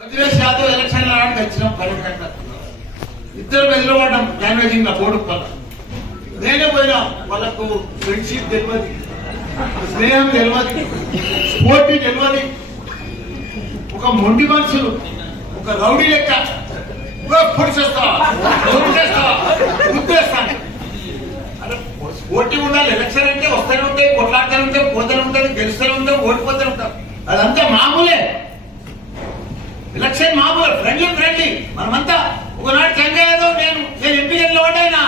Vajresh Yadav election నాటికి వచ్చినాం 12 గంటలకు. ఇద్దరు ఎదురుపడ్డాం డ్యామేజింగ్ బోర్డు పల్ల. నేనే పోయినా, వాళ్ళకు ఫ్రెండ్షిప్ తెలియదు, స్నేహం తెలియదు, స్పోర్టీ తెలియదు. ఒక మొండి మనుషులు, ఒక రౌడీ లెక్క పొడిచేస్తా గుర్తేస్తాను. అరే పోటీ ఉండాలి. ఎలక్షన్ అంటే వస్తూనే ఉంటాయి, కొట్లాడుతూనే ఉంటాయి, పోతూనే ఉంటుంది, గెలుస్తూనే ఉంటాం, ఓడిపోతూనే ఉంటాం. అదంతా మామూలే. ఎలక్షన్ మామూలు, ఫ్రెండ్లీ. మనమంతా ఒకనాడు చంద్రయ్య యాదవ్ నేను ఎంపీ నిలబడ్డాయినా,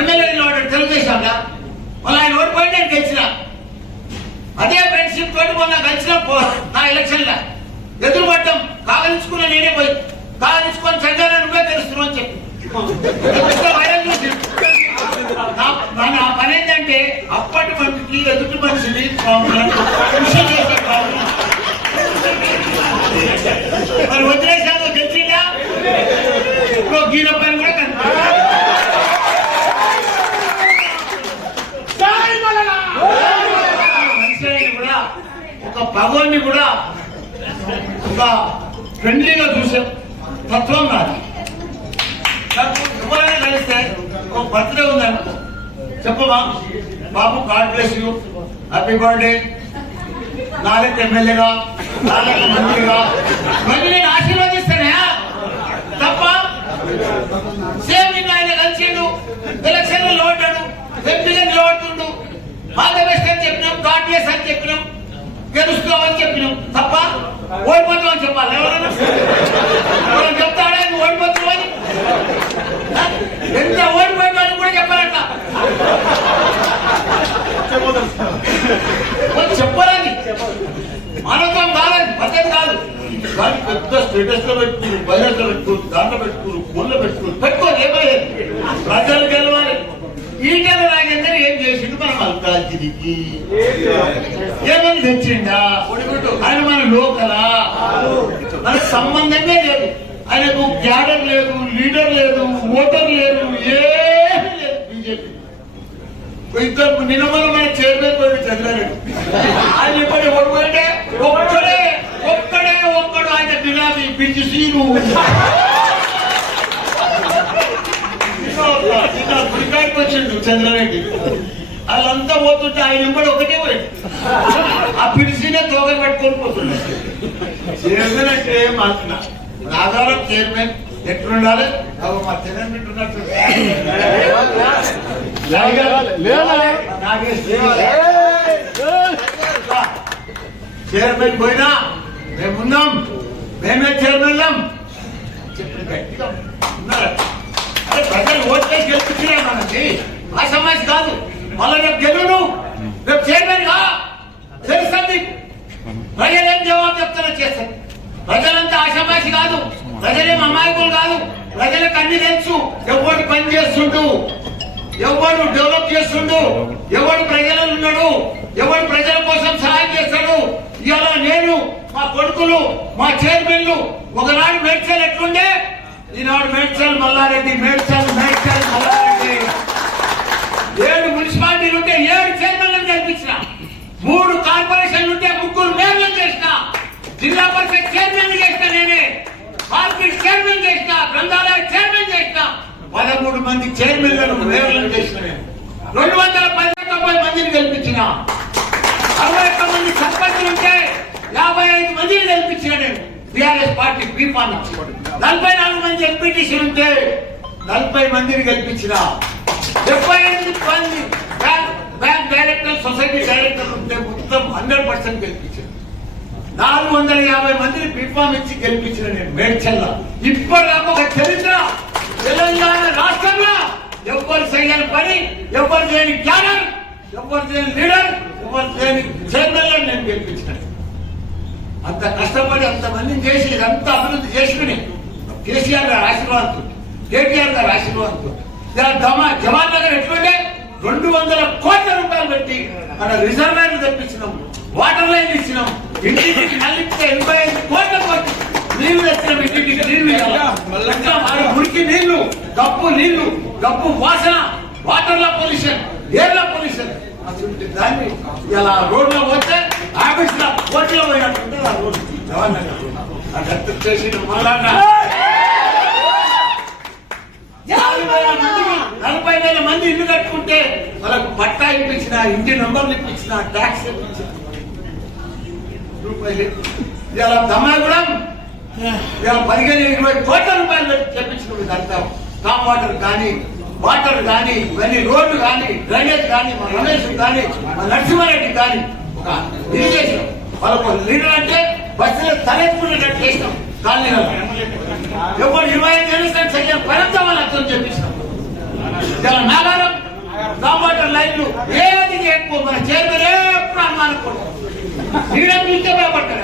ఎమ్మెల్యే నిలబడ్డాడు తెలుగుదేశంగా. మళ్ళీ ఆయన ఓడిపోయి నేను గెలిచిన. అదే ఫ్రెండ్షిప్ తోటి మొన్న గెలిచిన నా ఎలక్షన్ లా ఎదురుపడ్డం కాగలించుకున్నా. నేనే పోయి కాగలించుకొని చంద్రయ్య నువ్వే తెలుస్తున్నావు అని చెప్పి నా పని ఏంటంటే అప్పటి మనిషికి ఎదుటి మనిషిని కృషి చేసే ప్రాబ్లం. మరి వదిలేసాము తెలిసిందా? ఇప్పుడు గీర పని కూడా కనిపిస్తుంది. మనిషి కూడా ఒక భగవాన్ని కూడా ఒక ఫ్రెండ్లీగా చూసే తత్వం నాది. ఎవరైనా కలిస్తే ఒక బర్త్డే ఉందనుకో, చెప్పమా బాబు God bless you, happy birthday, నాలుగు ఎమ్మెల్యేగా, నాలుగు మంత్రిగా మళ్ళీ నేను ఆశీర్వదిస్తానే తప్ప. సేమ్ ఇంకా ఆయన కలిసిండు, ఎలక్షన్ లో నిలబడ్డాడు, ఎంపీగా నిలబడుతుండు, ఆల్ ద బెస్ట్ అని చెప్పినాం, గాడ్ బ్లెస్ అని చెప్పినాం, గెలుస్తామని చెప్పినాం తప్ప ఓడిపోతామని చెప్పాలి. ఎవరైనా చెప్తాడా నువ్వు ఓడిపోతున్నావు అని? ఎంత ఓడిపోయాడు కూడా చెప్పాలంట. చెప్పరాని మానవత్వం కాలేదు, పద్ధతి కాదు. కానీ పెద్ద స్టేటస్ లో పెట్టుకుని, బయట పెట్టుకుని, దాంట్లో పెట్టుకుని, ఫోన్లో పెట్టుకోవాలి. ఏమయ్యేది? ప్రజలు గెలవాలి. ఈటల రాజేందర్ ఏం చేసిండు మన మల్కాజిరికి? ఏమని తెచ్చిండా? ఆయన మన లోకలా? మనకు సంబంధమే లేదు. ఆయనకు క్యాడర్ లేదు, లీడర్ లేదు, ఓటర్ లేదు, ఏమీ లేదు. బీజేపీ ఇద్దరు నిన్న మన చైర్మన్ పోయి చదివారు. ఆయన ఇప్పటి ఓడిపోయింటే ఒక్కడు ఆయన బినామీ పిలిచి సీను గుడికాడికి వచ్చిండు చంద్రరెడ్డి. వాళ్ళంతా పోతుంటే ఆయన ఇంపడి ఒకటే పోయింది. ఆ పిలిచినే తోగ పెట్టుకొని పోతున్నాడు. చైర్మన్ అంటే మాత్రం నాగారం చైర్మన్ ఎట్లుండాలి? మా చైర్మన్ పెట్టున్నట్టు చైర్మన్ పోయినా మేమున్నాం, మేమే చైర్మన్ చెప్పిన గట్టిగా ఉన్నారు. అరే ప్రజలు ఓట్లేసి గెలిపించినా మనకి ఆ సమస్య కాదు. మళ్ళీ రేపు గెలును, రేపు చైర్మన్ గా తెలుస్తుంది. ప్రజలేం జవాబు చెప్తారో చేస్తారు. ప్రజలంతా ఆశామాషి కాదు, ప్రజలేం అమాయకులు కాదు. ప్రజలకు అన్ని తెలుసు. ఎవడు పని చేస్తుండు, ఎవడు డెవలప్ చేస్తుండు, ఎవడు ప్రజలలో ఉన్నాడు, ఎవడు ప్రజల కోసం సహాయం చేస్తాడు. ఇలా నేను, మా కొడుకులు, మా చైర్మన్లు ఒకనాడు మేడ్చల్ ఎట్లుండే, ఈనాడు మేడ్చల్ మల్లారెడ్డి, మేడ్చల్ మల్లారెడ్డి. 7 మున్సిపాలిటీలు ఉంటే 7 చైర్మన్లను గెలిపించిన, 3 కార్పొరేషన్లు ఉంటే 3 మేయర్లను చేసిన, జిల్లా పరిషత్ చైర్మన్ చేసిన, నేనే మార్కెట్ చైర్మన్ చేసిన, గ్రంథాలయ చైర్మన్ చేసిన, 13 మంది చైర్మన్లను మేయర్లను చేసిన, 219 మందిని గెలిపించిన, 61 మంది సర్పంచులు ఉంటే 55 మందిని గెలిపించిన నేను టీఆర్ఎస్ పార్టీ బీఫాన్. 44 మంది ఎంపీటీసీ ఉంటే 40 మందిని గెలిపించిన, 75 మంది బ్యాంక్ డైరెక్టర్, సొసైటీ డైరెక్టర్ ఉంటే మొత్తం 100% గెలిపించిన, 450 మందిని బీఫామ్ ఇచ్చి గెలిపించిన నేను మేడ్చల్ల. ఇప్పటిదాకా ఒక చరిత్ర తెలంగాణ రాష్ట్రంలో ఎవరు చేయని పని, ఎవరు చేయని క్యాడర్, ఎవరు చేయని లీడర్, ఎవరు చేయని చైర్మన్ నేను గెలిపించిన. అంత కష్టపడి అంతమందిని చేసి ఇదంతా అభివృద్ధి చేసుకుని కేసీఆర్ గారు ఆశీర్వాదంతో, కేటీఆర్ గారు ఆశీర్వాదంతో జవహర్ నగర్ ఎట్లుంటే 200 కోట్ల రూపాయలు పెట్టి అక్కడ రిజర్వాయర్లు తెప్పించినాం, వాటర్ లైన్ ఇచ్చినాం, ఇంటికి నల్లిస్తే 85 కోట్ల కోట్లు నీళ్లు తెచ్చినాం. ఇంటికి నీళ్లు, మురికి నీళ్లు, గప్పు వాసన, వాటర్ లా పొల్యూషన్, ఎయిర్ లా పొల్యూషన్. దాన్ని ఇలా రోడ్ లో పోతే ఆఫీస్ ఓట్లో పోయినట్టుంటే ఆ రోడ్డు జవహర్ నగర్ అది చేసిన మళ్ళా 40,000 మంది ఇల్లు కట్టుకుంటే వాళ్ళకు పట్టా ఇప్పించిన ఇంటి నంబర్లు ఇప్పించిన ట్యాక్స్ ఇప్పించిన రూపాయలు ఇలా దమ్మాయిగూడెం ఇలా 15-20 కోట్ల రూపాయలు చెప్పించిన ఇదంతా టాప్ వాటర్ కానీ వాటర్ కానీ ఇవన్నీ రోడ్లు కానీ డ్రైనేజ్ కానీ మా రమేష్ కానీ మా నరసింహారెడ్డి కానీ ఒక ఇరిగేషన్ వాళ్ళకు లీడర్ అంటే బస్సులో తలెత్తుకునేటట్టు చేసినాం కాలనీలో ఎప్పుడు 25 ఏళ్ళు చెయ్యాలి పరంగా వాళ్ళు అర్థం చేపించినాం ఇలా నాగారం టాప్ వాటర్ లైన్లు ఏది ఎక్కువ మన చైర్మన్ ఎప్పుడు అనుమానకూడదు నీడని చూస్తే భయపడతారు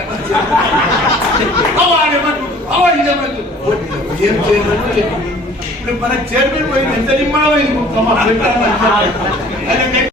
ఏం చేయమని ఇప్పుడు మన చైర్మన్ పోయింది ఎంత నిమ్మడమైంది